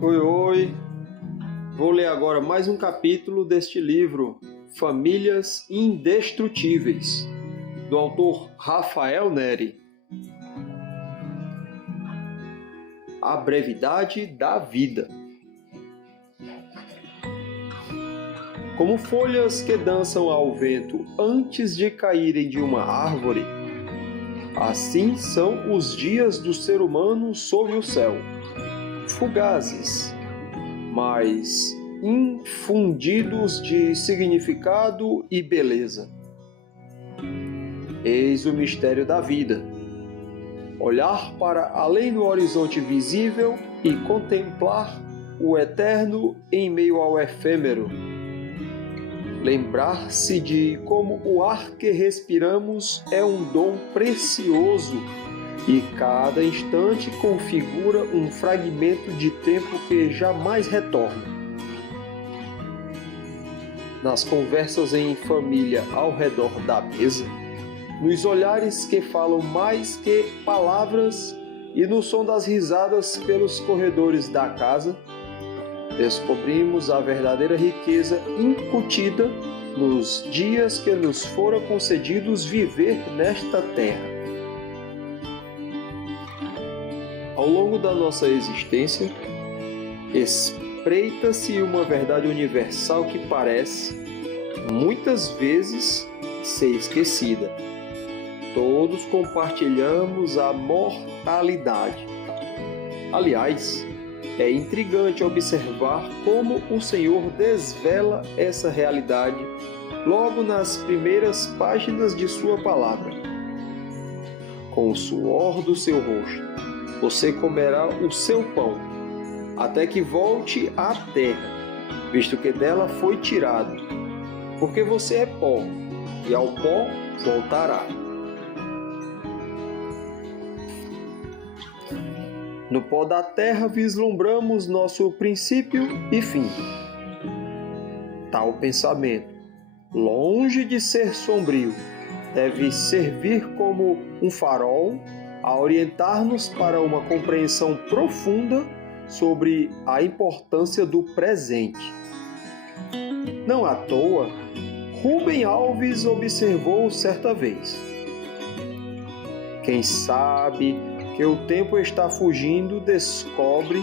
Oi, oi! Vou ler agora mais um capítulo deste livro, Famílias Indestrutíveis, do autor Rafael Neri. A brevidade da vida. Como folhas que dançam ao vento antes de caírem de uma árvore, assim são os dias do ser humano sob o céu, fugazes, mas infundidos de significado e beleza. Eis o mistério da vida: olhar para além do horizonte visível e contemplar o eterno em meio ao efêmero. Lembrar-se de como o ar que respiramos é um dom precioso e cada instante configura um fragmento de tempo que jamais retorna. Nas conversas em família ao redor da mesa, nos olhares que falam mais que palavras e no som das risadas pelos corredores da casa, descobrimos a verdadeira riqueza incutida nos dias que nos foram concedidos viver nesta terra. Ao longo da nossa existência, espreita-se uma verdade universal que parece, muitas vezes, ser esquecida. Todos compartilhamos a mortalidade. Aliás, é intrigante observar como o Senhor desvela essa realidade logo nas primeiras páginas de sua palavra. Com o suor do seu rosto, você comerá o seu pão, até que volte à terra, visto que dela foi tirado, porque você é pó, e ao pó voltará. No pó da terra vislumbramos nosso princípio e fim. Tal pensamento, longe de ser sombrio, deve servir como um farol a orientar-nos para uma compreensão profunda sobre a importância do presente. Não à toa, Rubem Alves observou certa vez: quem sabe que o tempo está fugindo descobre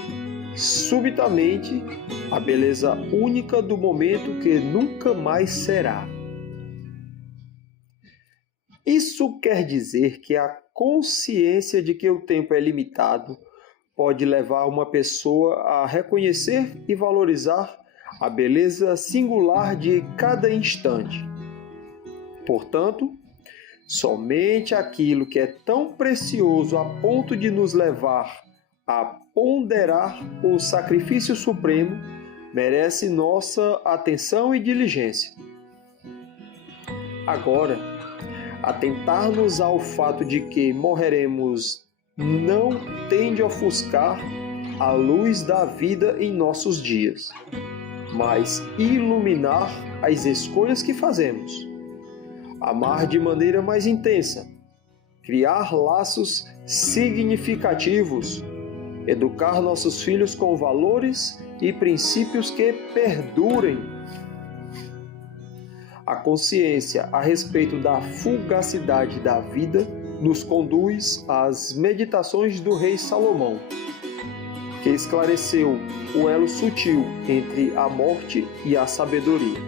subitamente a beleza única do momento que nunca mais será. Isso quer dizer que a consciência de que o tempo é limitado pode levar uma pessoa a reconhecer e valorizar a beleza singular de cada instante. Portanto, somente aquilo que é tão precioso a ponto de nos levar a ponderar o sacrifício supremo merece nossa atenção e diligência. Agora, atentar-nos ao fato de que morreremos não tem de ofuscar a luz da vida em nossos dias, mas iluminar as escolhas que fazemos. Amar de maneira mais intensa, criar laços significativos, educar nossos filhos com valores e princípios que perdurem. A consciência a respeito da fugacidade da vida nos conduz às meditações do rei Salomão, que esclareceu o elo sutil entre a morte e a sabedoria.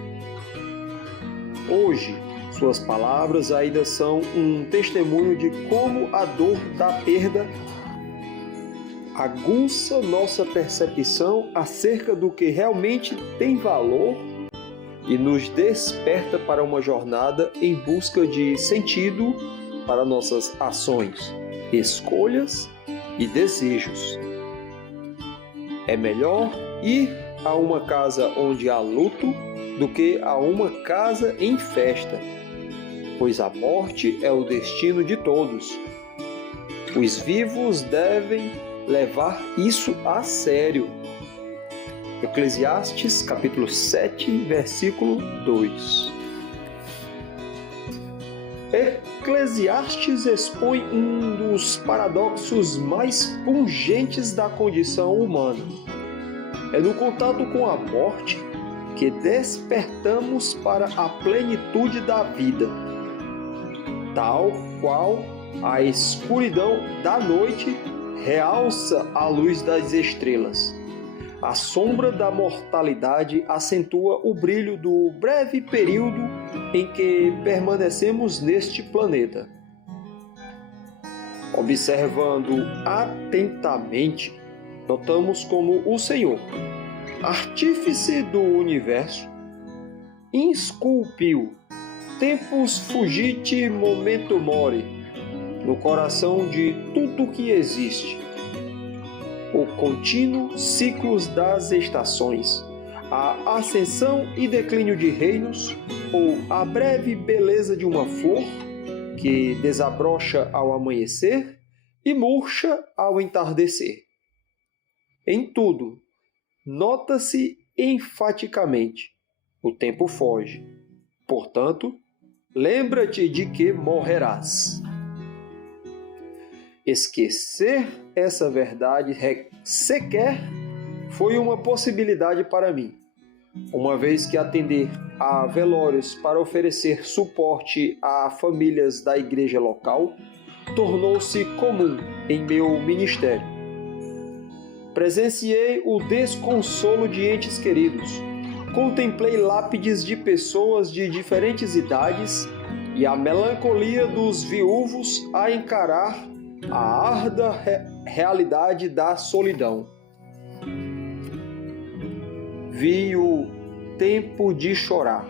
Hoje, suas palavras ainda são um testemunho de como a dor da perda aguça nossa percepção acerca do que realmente tem valor e nos desperta para uma jornada em busca de sentido para nossas ações, escolhas e desejos. É melhor ir a uma casa onde há luto do que a uma casa em festa, pois a morte é o destino de todos. Os vivos devem levar isso a sério. Eclesiastes, capítulo 7, versículo 2. Eclesiastes expõe um dos paradoxos mais pungentes da condição humana. É no contato com a morte que despertamos para a plenitude da vida. Tal qual a escuridão da noite realça a luz das estrelas. A sombra da mortalidade acentua o brilho do breve período em que permanecemos neste planeta. Observando atentamente, notamos como o Senhor, artífice do universo, insculpiu tempus fugiti momento mori no coração de tudo que existe. O contínuo ciclos das estações, a ascensão e declínio de reinos, ou a breve beleza de uma flor que desabrocha ao amanhecer e murcha ao entardecer. Em tudo, nota-se enfaticamente: o tempo foge. Portanto, lembra-te de que morrerás. Esquecer essa verdade sequer foi uma possibilidade para mim, uma vez que atender a velórios para oferecer suporte a famílias da igreja local tornou-se comum em meu ministério. Presenciei o desconsolo de entes queridos, contemplei lápides de pessoas de diferentes idades e a melancolia dos viúvos a encarar a árda realidade da solidão. Vi o tempo de chorar,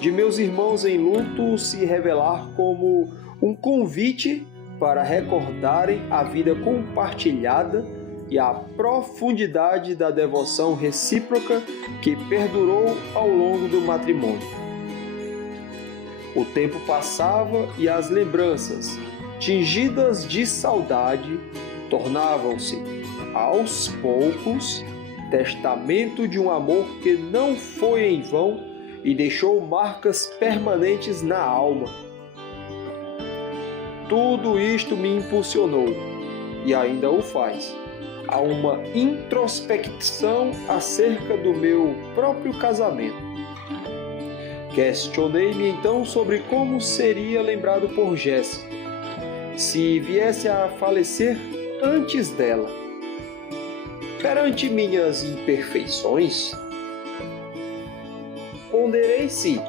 de meus irmãos em luto se revelar como um convite para recordarem a vida compartilhada e a profundidade da devoção recíproca que perdurou ao longo do matrimônio. O tempo passava e as lembranças, tingidas de saudade, tornavam-se, aos poucos, testamento de um amor que não foi em vão e deixou marcas permanentes na alma. Tudo isto me impulsionou, e ainda o faz, a uma introspecção acerca do meu próprio casamento. Questionei-me então sobre como seria lembrado por Jéssica se viesse a falecer antes dela. Perante minhas imperfeições, ponderei se,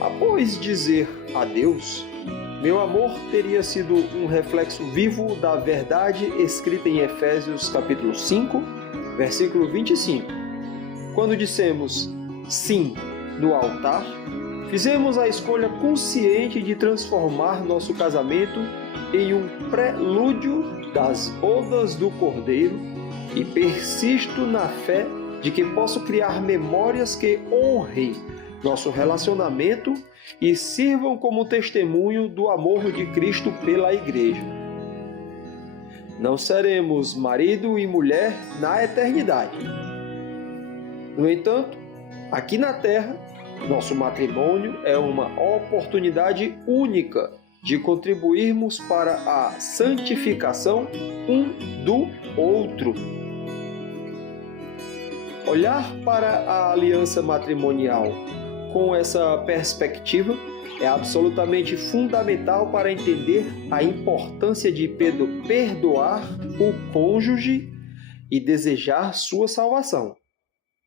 após dizer adeus, meu amor teria sido um reflexo vivo da verdade escrita em Efésios capítulo 5, versículo 25. Quando dissemos sim no altar, fizemos a escolha consciente de transformar nosso casamento em um prelúdio das bodas do Cordeiro e persisto na fé de que posso criar memórias que honrem nosso relacionamento e sirvam como testemunho do amor de Cristo pela Igreja. Não seremos marido e mulher na eternidade. No entanto, aqui na Terra, nosso matrimônio é uma oportunidade única de contribuirmos para a santificação um do outro. Olhar para a aliança matrimonial com essa perspectiva é absolutamente fundamental para entender a importância de perdoar o cônjuge e desejar sua salvação.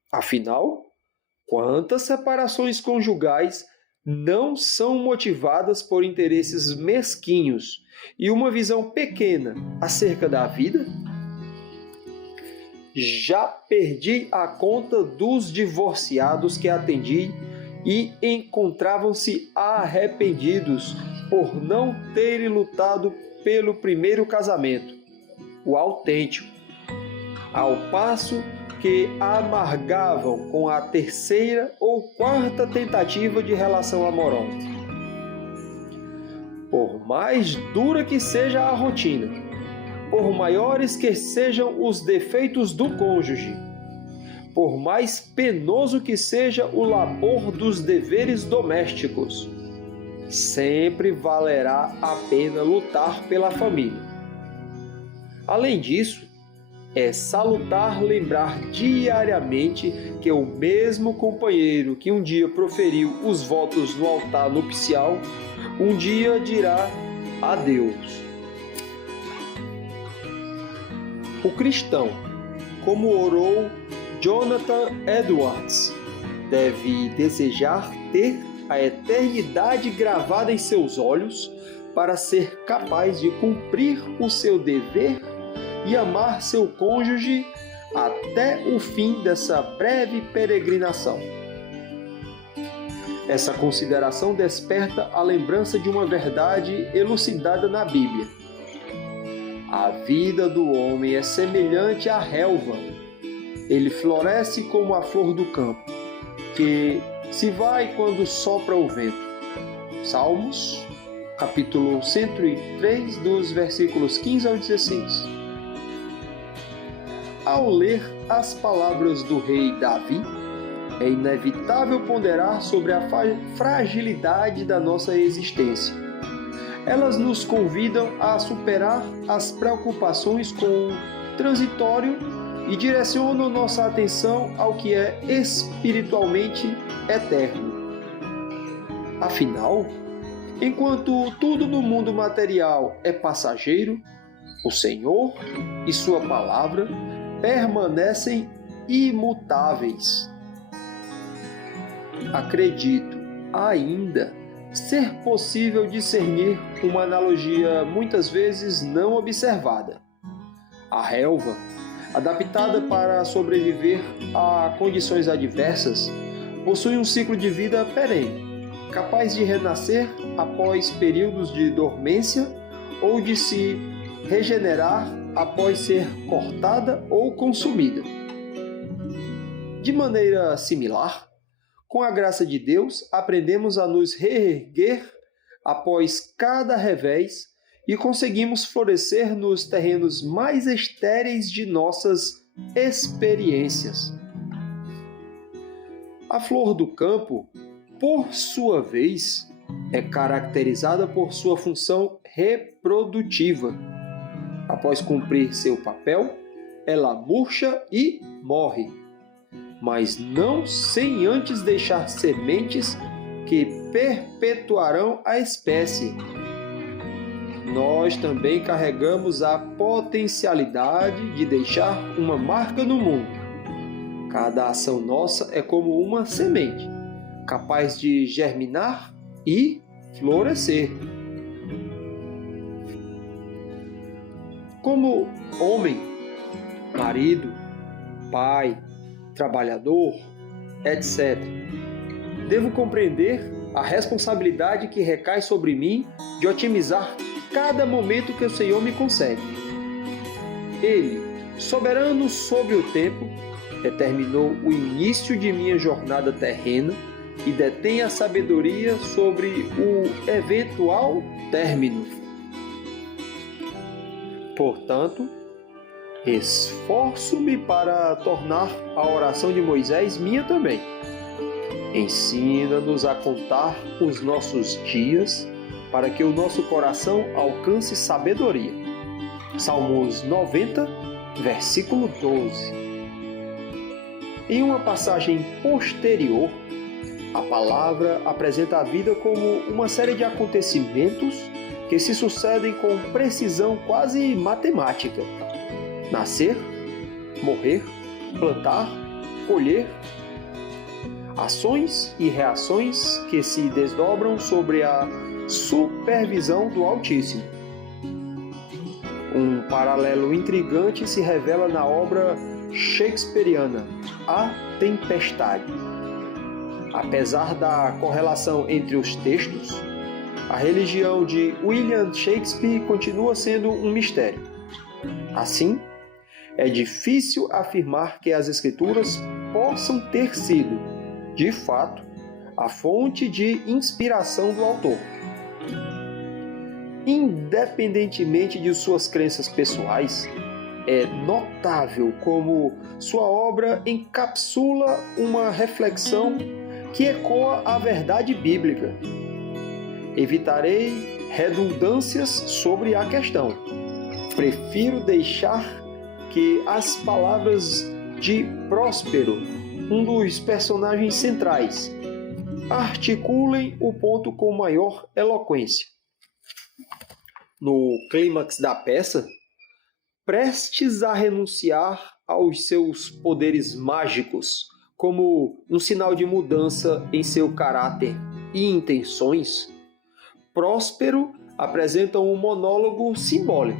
Afinal, quantas separações conjugais não são motivadas por interesses mesquinhos e uma visão pequena acerca da vida? Já perdi a conta dos divorciados que atendi e encontravam-se arrependidos por não terem lutado pelo primeiro casamento, o autêntico, ao passo que amargavam com a terceira ou quarta tentativa de relação amorosa. Por mais dura que seja a rotina, por maiores que sejam os defeitos do cônjuge, por mais penoso que seja o labor dos deveres domésticos, sempre valerá a pena lutar pela família. Além disso, é salutar lembrar diariamente que o mesmo companheiro que um dia proferiu os votos no altar nupcial, um dia dirá adeus. O cristão, como orou Jonathan Edwards, deve desejar ter a eternidade gravada em seus olhos para ser capaz de cumprir o seu dever e amar seu cônjuge até o fim dessa breve peregrinação. Essa consideração desperta a lembrança de uma verdade elucidada na Bíblia. A vida do homem é semelhante à relva. Ele floresce como a flor do campo, que se vai quando sopra o vento. Salmos, capítulo 103, dos versículos 15 ao 16. Ao ler as palavras do rei Davi, é inevitável ponderar sobre a fragilidade da nossa existência. Elas nos convidam a superar as preocupações com o transitório e direcionam nossa atenção ao que é espiritualmente eterno. Afinal, enquanto tudo no mundo material é passageiro, o Senhor e Sua palavra permanecem imutáveis. Acredito ainda ser possível discernir uma analogia muitas vezes não observada. A relva, adaptada para sobreviver a condições adversas, possui um ciclo de vida perene, capaz de renascer após períodos de dormência ou de se regenerar após ser cortada ou consumida. De maneira similar, com a graça de Deus, aprendemos a nos reerguer após cada revés e conseguimos florescer nos terrenos mais estéreis de nossas experiências. A flor do campo, por sua vez, é caracterizada por sua função reprodutiva. Após cumprir seu papel, ela murcha e morre, mas não sem antes deixar sementes que perpetuarão a espécie. Nós também carregamos a potencialidade de deixar uma marca no mundo. Cada ação nossa é como uma semente, capaz de germinar e florescer. Como homem, marido, pai, trabalhador, etc., devo compreender a responsabilidade que recai sobre mim de otimizar cada momento que o Senhor me concede. Ele, soberano sobre o tempo, determinou o início de minha jornada terrena e detém a sabedoria sobre o eventual término. Portanto, esforço-me para tornar a oração de Moisés minha também. Ensina-nos a contar os nossos dias para que o nosso coração alcance sabedoria. Salmos 90, versículo 12. Em uma passagem posterior, a palavra apresenta a vida como uma série de acontecimentos que se sucedem com precisão quase matemática. Nascer, morrer, plantar, colher. Ações e reações que se desdobram sobre a supervisão do Altíssimo. Um paralelo intrigante se revela na obra shakespeariana A Tempestade. Apesar da correlação entre os textos, a religião de William Shakespeare continua sendo um mistério. Assim, é difícil afirmar que as Escrituras possam ter sido, de fato, a fonte de inspiração do autor. Independentemente de suas crenças pessoais, é notável como sua obra encapsula uma reflexão que ecoa a verdade bíblica. Evitarei redundâncias sobre a questão. Prefiro deixar que as palavras de Próspero, um dos personagens centrais, articulem o ponto com maior eloquência. No clímax da peça, prestes a renunciar aos seus poderes mágicos, como um sinal de mudança em seu caráter e intenções, Próspero apresenta um monólogo simbólico,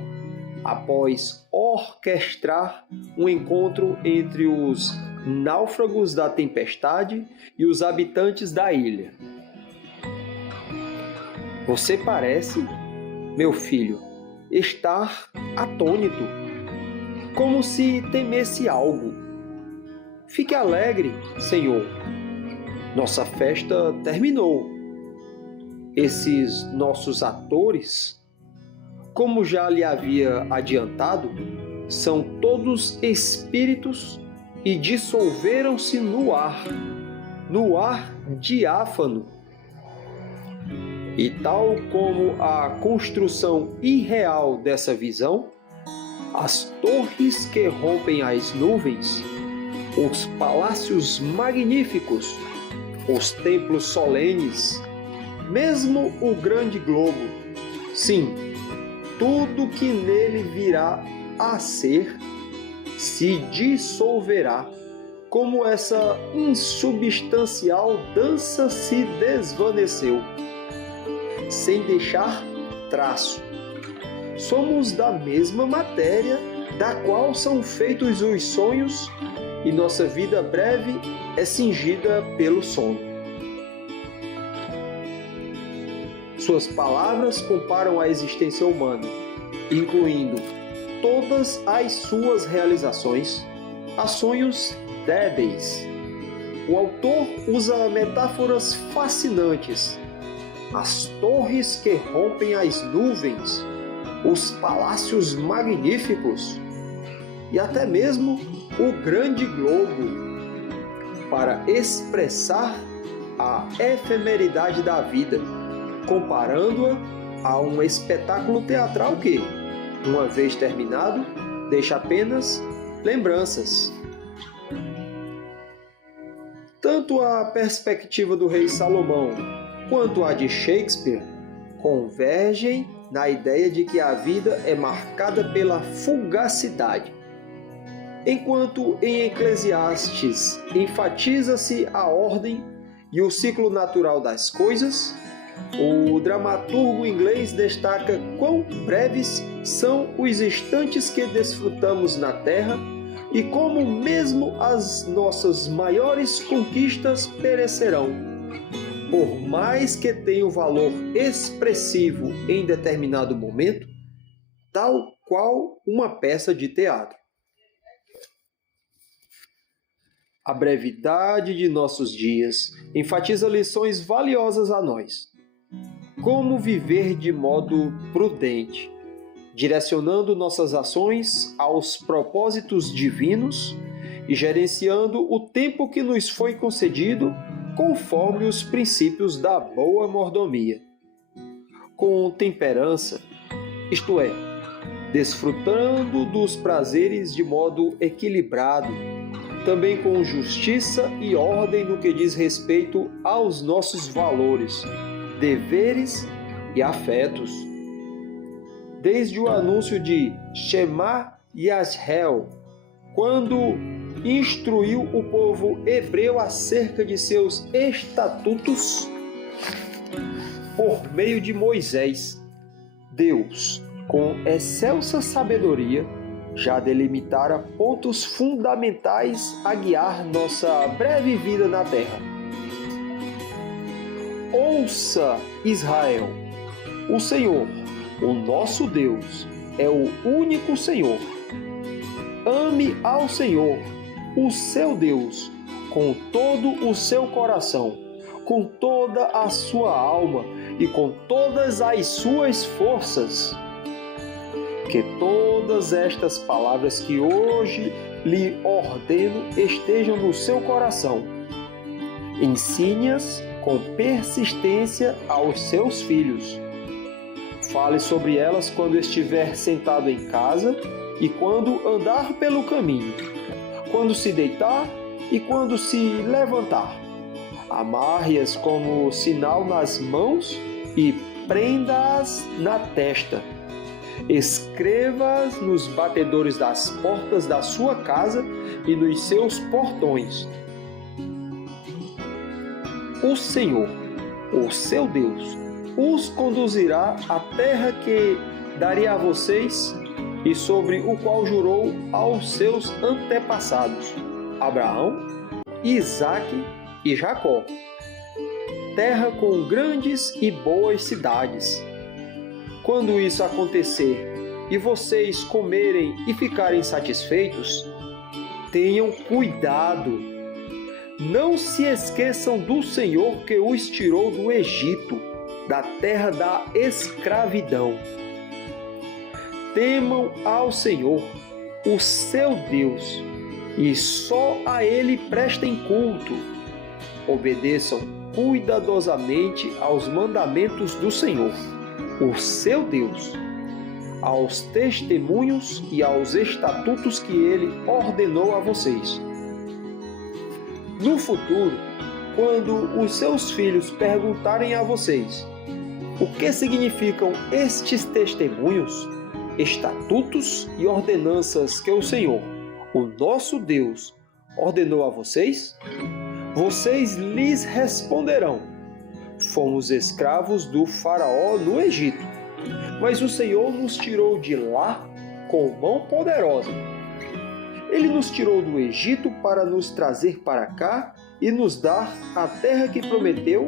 após orquestrar um encontro entre os náufragos da tempestade e os habitantes da ilha. Você parece, meu filho, estar atônito, como se temesse algo. Fique alegre, Senhor. Nossa festa terminou. Esses nossos atores, como já lhe havia adiantado, são todos espíritos e dissolveram-se no ar diáfano. E tal como a construção irreal dessa visão, as torres que rompem as nuvens, os palácios magníficos, os templos solenes, mesmo o grande globo, sim, tudo que nele virá a ser, se dissolverá, como essa insubstancial dança se desvaneceu, sem deixar traço. Somos da mesma matéria da qual são feitos os sonhos, e nossa vida breve é cingida pelo sono. Suas palavras comparam a existência humana, incluindo todas as suas realizações, a sonhos débeis. O autor usa metáforas fascinantes. As torres que rompem as nuvens, os palácios magníficos e até mesmo o grande globo, para expressar a efemeridade da vida, comparando-a a um espetáculo teatral que, uma vez terminado, deixa apenas lembranças. Tanto a perspectiva do rei Salomão quanto a de Shakespeare convergem na ideia de que a vida é marcada pela fugacidade. Enquanto em Eclesiastes enfatiza-se a ordem e o ciclo natural das coisas, o dramaturgo inglês destaca quão breves são os instantes que desfrutamos na Terra e como mesmo as nossas maiores conquistas perecerão, por mais que tenham valor expressivo em determinado momento, tal qual uma peça de teatro. A brevidade de nossos dias enfatiza lições valiosas a nós. Como viver de modo prudente, direcionando nossas ações aos propósitos divinos e gerenciando o tempo que nos foi concedido conforme os princípios da boa mordomia. Com temperança, isto é, desfrutando dos prazeres de modo equilibrado, também com justiça e ordem no que diz respeito aos nossos valores, deveres e afetos. Desde o anúncio de Shema Yisrael, quando instruiu o povo hebreu acerca de seus estatutos por meio de Moisés, Deus, com excelsa sabedoria, já delimitara pontos fundamentais a guiar nossa breve vida na terra. Ouça, Israel, o Senhor, o nosso Deus, é o único Senhor. Ame ao Senhor, o seu Deus, com todo o seu coração, com toda a sua alma e com todas as suas forças. Que todas estas palavras que hoje lhe ordeno estejam no seu coração. Ensine-as com persistência aos seus filhos. Fale sobre elas quando estiver sentado em casa e quando andar pelo caminho, quando se deitar e quando se levantar. Amarre-as como sinal nas mãos e prenda-as na testa. Escreva-as nos batedores das portas da sua casa e nos seus portões. O Senhor, o seu Deus, os conduzirá à terra que daria a vocês e sobre o qual jurou aos seus antepassados, Abraão, Isaque e Jacó. Terra com grandes e boas cidades. Quando isso acontecer e vocês comerem e ficarem satisfeitos, tenham cuidado. Não se esqueçam do Senhor que os tirou do Egito, da terra da escravidão. Temam ao Senhor, o seu Deus, e só a Ele prestem culto. Obedeçam cuidadosamente aos mandamentos do Senhor, o seu Deus, aos testemunhos e aos estatutos que Ele ordenou a vocês. No futuro, quando os seus filhos perguntarem a vocês o que significam estes testemunhos, estatutos e ordenanças que o Senhor, o nosso Deus, ordenou a vocês, vocês lhes responderão: fomos escravos do Faraó no Egito, mas o Senhor nos tirou de lá com mão poderosa. Ele nos tirou do Egito para nos trazer para cá e nos dar a terra que prometeu,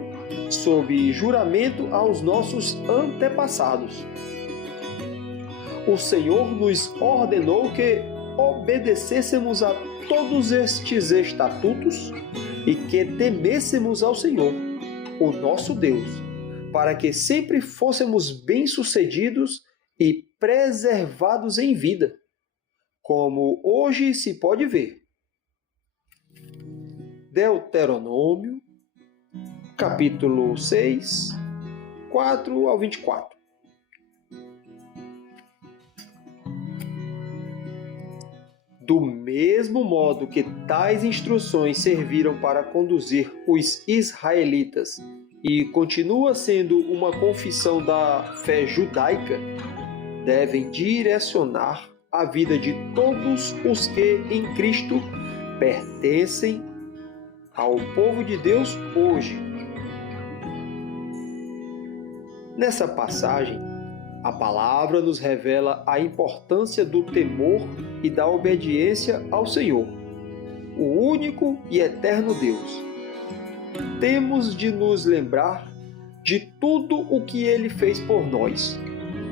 sob juramento aos nossos antepassados. O Senhor nos ordenou que obedecêssemos a todos estes estatutos e que temêssemos ao Senhor, o nosso Deus, para que sempre fôssemos bem-sucedidos e preservados em vida, como hoje se pode ver. Deuteronômio, capítulo 6, 4 ao 24. Do mesmo modo que tais instruções serviram para conduzir os israelitas e continua sendo uma confissão da fé judaica, devem direcionar a vida de todos os que em Cristo pertencem ao povo de Deus hoje. Nessa passagem, a palavra nos revela a importância do temor e da obediência ao Senhor, o único e eterno Deus. Temos de nos lembrar de tudo o que Ele fez por nós,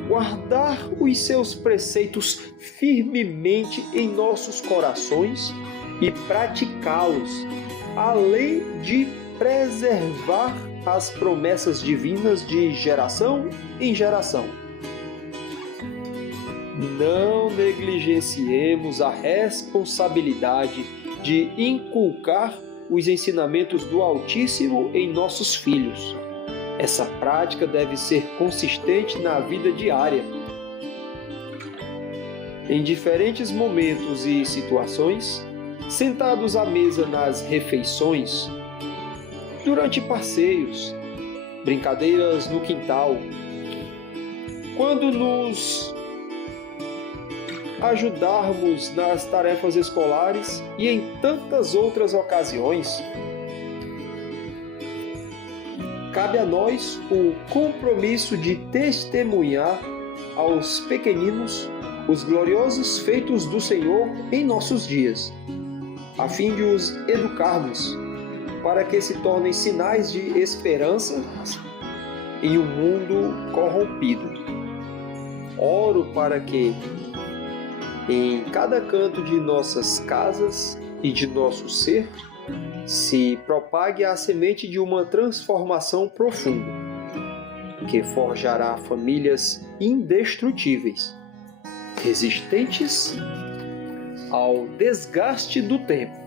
guardar os seus preceitos firmemente em nossos corações e praticá-los, além de preservar as promessas divinas de geração em geração. Não negligenciemos a responsabilidade de inculcar os ensinamentos do Altíssimo em nossos filhos. Essa prática deve ser consistente na vida diária. Em diferentes momentos e situações, sentados à mesa nas refeições, durante passeios, brincadeiras no quintal, quando nos ajudarmos nas tarefas escolares e em tantas outras ocasiões, cabe a nós o compromisso de testemunhar aos pequeninos os gloriosos feitos do Senhor em nossos dias, a fim de os educarmos para que se tornem sinais de esperança em um mundo corrompido. Oro para que em cada canto de nossas casas e de nosso ser se propague a semente de uma transformação profunda, que forjará famílias indestrutíveis, resistentes ao desgaste do tempo,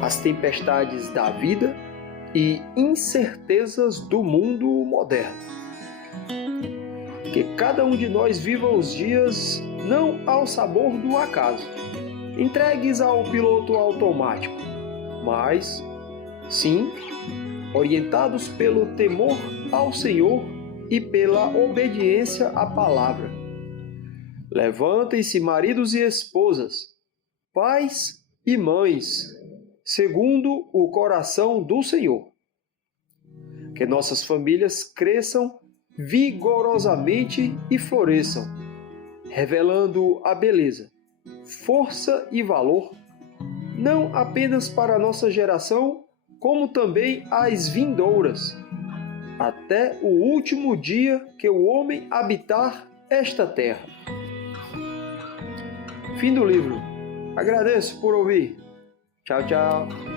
às tempestades da vida e incertezas do mundo moderno. Que cada um de nós viva os dias não ao sabor do acaso, entregues ao piloto automático, mas, sim, orientados pelo temor ao Senhor e pela obediência à palavra. Levantem-se maridos e esposas, pais e mães, segundo o coração do Senhor. Que nossas famílias cresçam vigorosamente e floresçam, revelando a beleza, força e valor, não apenas para a nossa geração, como também as vindouras, até o último dia que o homem habitar esta terra. Fim do livro. Agradeço por ouvir. Tchau, tchau.